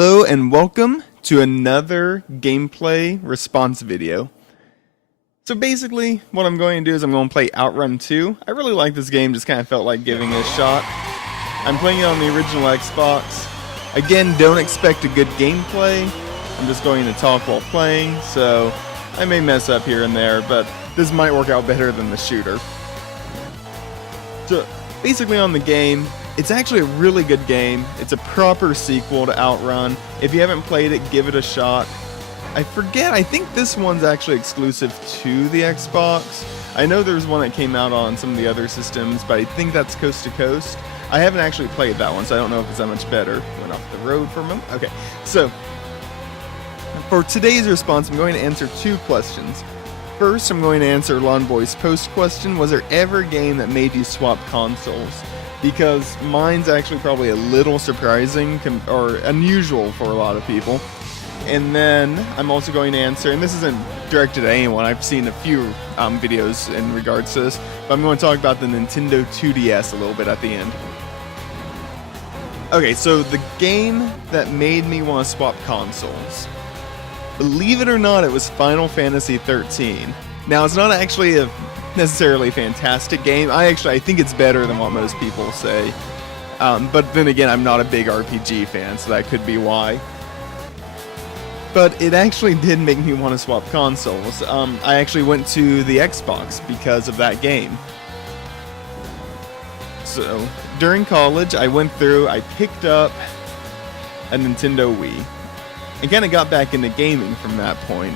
Hello and welcome to another gameplay response video. So basically, what I'm going to do is I'm going to play Outrun 2. I really like this game, just kind of felt like giving it a shot. I'm playing it on the original Xbox. Again, don't expect a good gameplay. I'm just going to talk while playing, so I may mess up here and there, but this might work out better than the shooter. So basically on the game, it's actually a really good game. It's a proper sequel to Outrun. If you haven't played it, give it a shot. I think this one's actually exclusive to the Xbox. I know there's one that came out on some of the other systems, but I think that's coast to coast. I haven't actually played that one, so I don't know if it's that much better. Went off the road for a moment. Okay, so for today's response, I'm going to answer two questions. First, I'm going to answer Lawn Boy's post question. Was there ever a game that made you swap consoles? Because mine's actually probably a little surprising or unusual for a lot of people. And then I'm also going to answer, and this isn't directed at anyone, I've seen a few videos in regards to this, but I'm going to talk about the Nintendo 2DS a little bit at the end. Okay, so the game that made me want to swap consoles. Believe it or not, it was Final Fantasy 13. Now, it's not actually a necessarily fantastic game. I think it's better than what most people say. But then again, I'm not a big RPG fan, so that could be why. But it actually did make me want to swap consoles. I actually went to the Xbox because of that game. So, during college, I picked up a Nintendo Wii. And kind of got back into gaming from that point.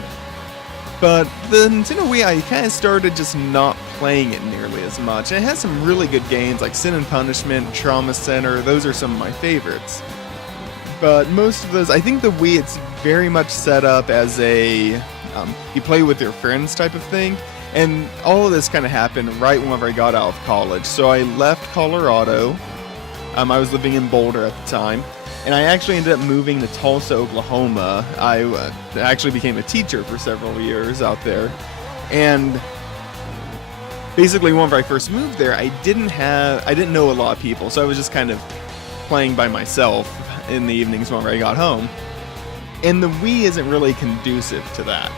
But the Nintendo Wii, I kind of started just not playing it nearly as much. And it has some really good games like Sin and Punishment, Trauma Center. Those are some of my favorites. But most of those, I think the Wii, it's very much set up as a you play with your friends type of thing. And all of this kind of happened right whenever I got out of college. So I left Colorado. I was living in Boulder at the time. And I actually ended up moving to Tulsa, Oklahoma. I actually became a teacher for several years out there. And basically, whenever I first moved there, I didn't know a lot of people. So I was just kind of playing by myself in the evenings whenever I got home. And the Wii isn't really conducive to that.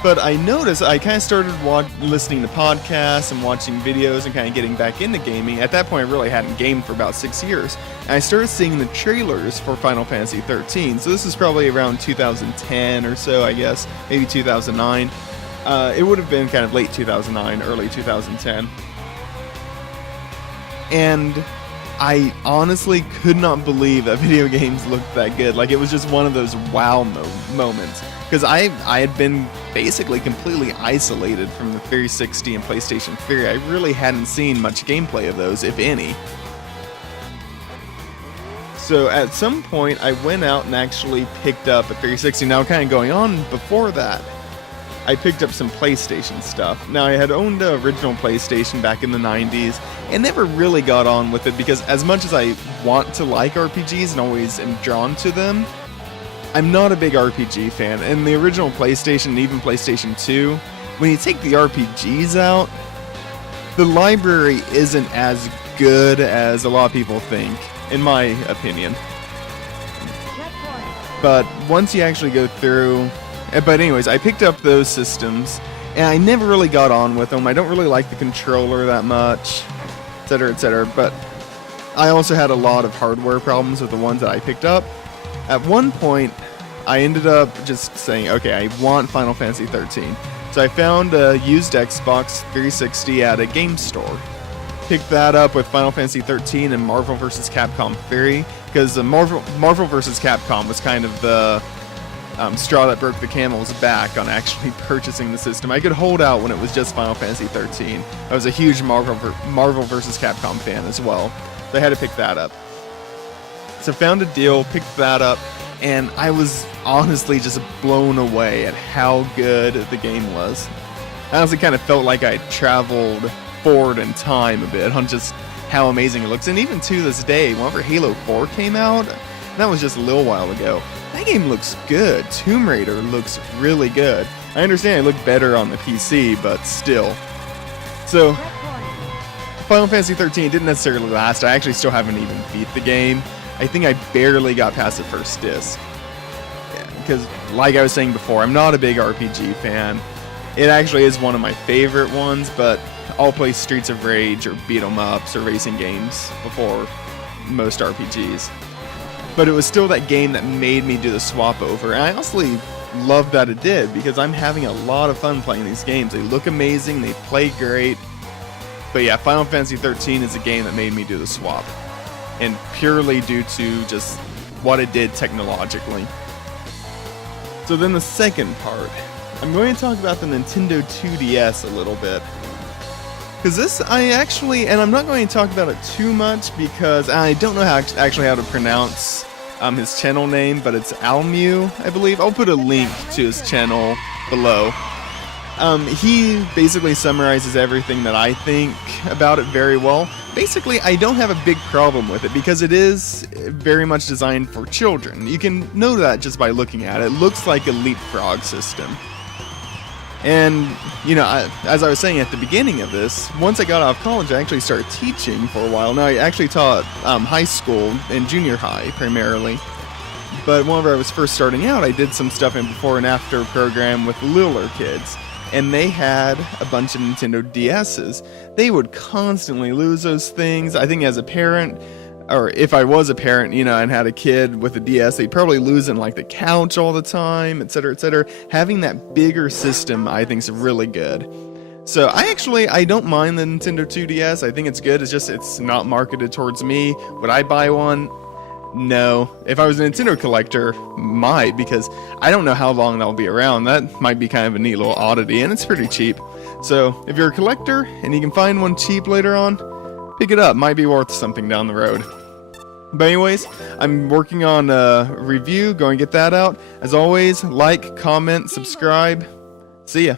But I noticed I kind of started listening to podcasts and watching videos and kind of getting back into gaming. At that point, I really hadn't gamed for about 6 years. And I started seeing the trailers for Final Fantasy 13. So this is probably around 2010 or so, I guess. Maybe 2009. It would have been kind of late 2009, early 2010. And I honestly could not believe that video games looked that good. Like, it was just one of those wow moments. Because I had been basically completely isolated from the 360 and PlayStation 3. I really hadn't seen much gameplay of those, if any. So at some point, I went out and actually picked up a 360. Now, kind of going on before that, I picked up some PlayStation stuff. Now, I had owned the original PlayStation back in the 90s and never really got on with it because as much as I want to like RPGs and always am drawn to them, I'm not a big RPG fan. And the original PlayStation and even PlayStation 2, when you take the RPGs out, the library isn't as good as a lot of people think, in my opinion. But once you actually go through... But anyways, I picked up those systems, and I never really got on with them. I don't really like the controller that much, etc., etc. But I also had a lot of hardware problems with the ones that I picked up. At one point, I ended up just saying, okay, I want Final Fantasy 13. So I found a used Xbox 360 at a game store. Picked that up with Final Fantasy 13 and Marvel vs. Capcom 3, because Marvel vs. Capcom was kind of the straw that broke the camel's back on actually purchasing the system. I could hold out when it was just Final Fantasy 13. I was a huge Marvel vs. Capcom fan as well. So I had to pick that up. So found a deal, picked that up, and I was honestly just blown away at how good the game was. I honestly kind of felt like I traveled forward in time a bit on just how amazing it looks. And even to this day, whenever Halo 4 came out, that was just a little while ago, that game looks good. Tomb Raider looks really good. I understand it looked better on the PC, but still. So, Final Fantasy 13 didn't necessarily last. I actually still haven't even beat the game. I think I barely got past the first disc. Because, like I was saying before, I'm not a big RPG fan. It actually is one of my favorite ones, but I'll play Streets of Rage or beat 'em ups or racing games before most RPGs. But it was still that game that made me do the swap over, and I honestly love that it did, because I'm having a lot of fun playing these games. They look amazing, they play great. But yeah, Final Fantasy 13 is a game that made me do the swap, and purely due to just what it did technologically. So then the second part, I'm going to talk about the Nintendo 2DS a little bit. Because this, and I'm not going to talk about it too much because I don't know how to pronounce his channel name, but it's Almu, I believe. I'll put a link to his channel below. He basically summarizes everything that I think about it very well. Basically, I don't have a big problem with it because it is very much designed for children. You can know that just by looking at it. It looks like a leapfrog system. And, you know, as I was saying at the beginning of this, once I got out of college, I actually started teaching for a while. Now, I actually taught high school and junior high primarily. But whenever I was first starting out, I did some stuff in before and after program with littler kids. And they had a bunch of Nintendo DS's. They would constantly lose those things. I think as a parent, or if I was a parent, you know, and had a kid with a DS, they'd probably lose it in like the couch all the time, etc., etc. Having that bigger system, I think, is really good. So I don't mind the Nintendo 2DS. I think it's good. It's just it's not marketed towards me. Would I buy one? No. If I was a Nintendo collector, might, because I don't know how long that'll be around. That might be kind of a neat little oddity, and it's pretty cheap. So if you're a collector and you can find one cheap later on, pick it up. Might be worth something down the road. But anyways, I'm working on a review. Go and get that out. As always, like, comment, subscribe. See ya.